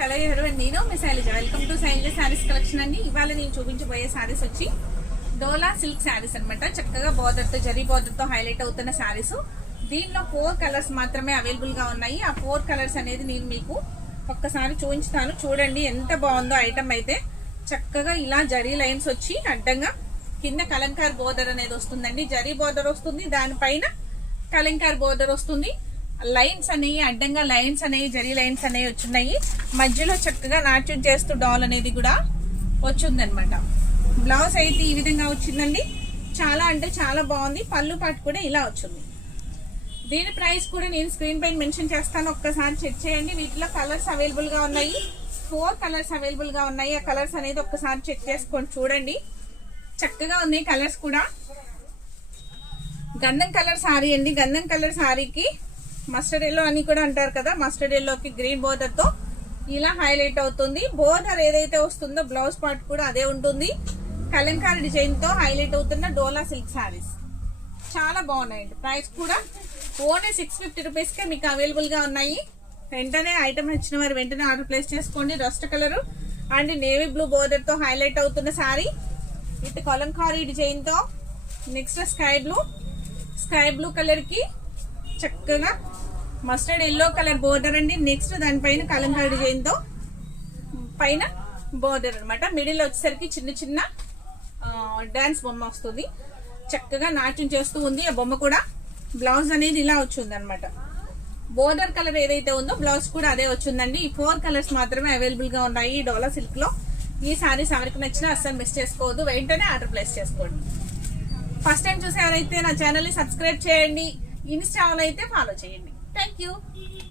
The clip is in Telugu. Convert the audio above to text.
హలో ఎవరివన్, నేను మీ Shailaja. Welcome to Shailaja sarees collection అండి. ఇవాళ నేను చూపించబోయే శారీస్ వచ్చి డోలా సిల్క్ శారీస్ అనమాట. చక్కగా బోర్డర్ తో, జరీ బోర్డర్ తో హైలైట్ అవుతున్న శారీస్. దీనిలో 4 కలర్స్ మాత్రమే అవైలబుల్ గా ఉన్నాయి. ఆ 4 కలర్స్ అనేది నేను మీకు ఒక్కసారి చూపించుతాను. చూడండి ఎంత బాగుందో ఐటమ్ అయితే. చక్కగా ఇలా జరీ లైన్స్ వచ్చి అడ్డంగా కింద కలంకార్ బోర్డర్ అనేది వస్తుందండి. జరీ బోర్డర్ వస్తుంది, దానిపైన కలంకార్ బోర్డర్ వస్తుంది. లైన్స్ అనేవి అడ్డంగా లైన్స్ అనేవి జరీ లైన్స్ అనేవి వచ్చున్నాయి. మధ్యలో చక్కగా నాట్యం చేస్తూ డాల్ అనేది కూడా వచ్చింది అనమాట. బ్లౌజ్ అయితే ఈ విధంగా వచ్చిందండి. చాలా అంటే చాలా బాగుంది. పళ్ళు పాటు కూడా ఇలా వచ్చింది. దీని ప్రైస్ కూడా నేను స్క్రీన్ పైన మెన్షన్ చేస్తాను, ఒక్కసారి చెక్ చేయండి. వీటిలో కలర్స్ అవైలబుల్ గా ఉన్నాయి. 4 కలర్స్ అవైలబుల్ గా ఉన్నాయి. ఆ కలర్స్ అనేది ఒక్కసారి చెక్ చేసుకొని చూడండి. చక్కగా ఉన్నాయి కలర్స్ కూడా. గంధం కలర్ సారీ అండి. గంధం కలర్ సారీకి మస్టర్డ్ ఎల్లో అని కూడా అంటారు కదా, మస్టర్డ్ ఎల్లోకి గ్రీన్ బోర్డర్ తో ఇలా హైలైట్ అవుతుంది. బోర్డర్ ఏదైతే వస్తుందో బ్లౌజ్ పార్ట్ కూడా అదే ఉంటుంది. కలంకారీ డిజైన్ తో హైలైట్ అవుతున్న డోలా సిల్క్ సారీస్ చాలా బాగున్నాయండి. ప్రైస్ కూడా ఓన్లీ 650 రూపీస్ కే మీకు అవైలబుల్ గా ఉన్నాయి. వెంటనే ఐటమ్ నచ్చిన వారు వెంటనే ఆర్డర్ ప్లేస్ చేసుకోండి. Rust colour and navy blue border తో హైలైట్ అవుతున్న సారీ విత్ కలంకారీ డిజైన్ తో. నెక్స్ట్ స్కై బ్లూ కలర్ కి చక్కగా మస్టర్డ్ ఎల్లో కలర్ బోర్డర్ అండి. నెక్స్ట్ దానిపైన కలంకారీ డిజైన్ తో పైన బోర్డర్ అనమాట. మిడిల్ వచ్చేసరికి చిన్న చిన్న డాన్స్ బొమ్మ వస్తుంది. చక్కగా నాట్యం చేస్తూ ఉంది ఆ బొమ్మ కూడా. బ్లౌజ్ అనేది ఇలా వచ్చింది అనమాట. బోర్డర్ కలర్ ఏదైతే ఉందో బ్లౌజ్ కూడా అదే వచ్చిందండి. ఈ 4 కలర్స్ మాత్రమే అవైలబుల్ గా ఉన్నాయి ఈ డోలా సిల్క్ లో. ఈ సారీస్ ఎవరికి నచ్చినా అస్సలు మిస్ చేసుకోవద్దు, వెంటనే ఆర్డర్ ప్లేస్ చేసుకోండి. ఫస్ట్ టైం చూసేవారైతే నా ఛానల్ ని సబ్స్క్రైబ్ చేయండి. ఇన్స్టాలో అయితే ఫాలో చేయండి. Thank you.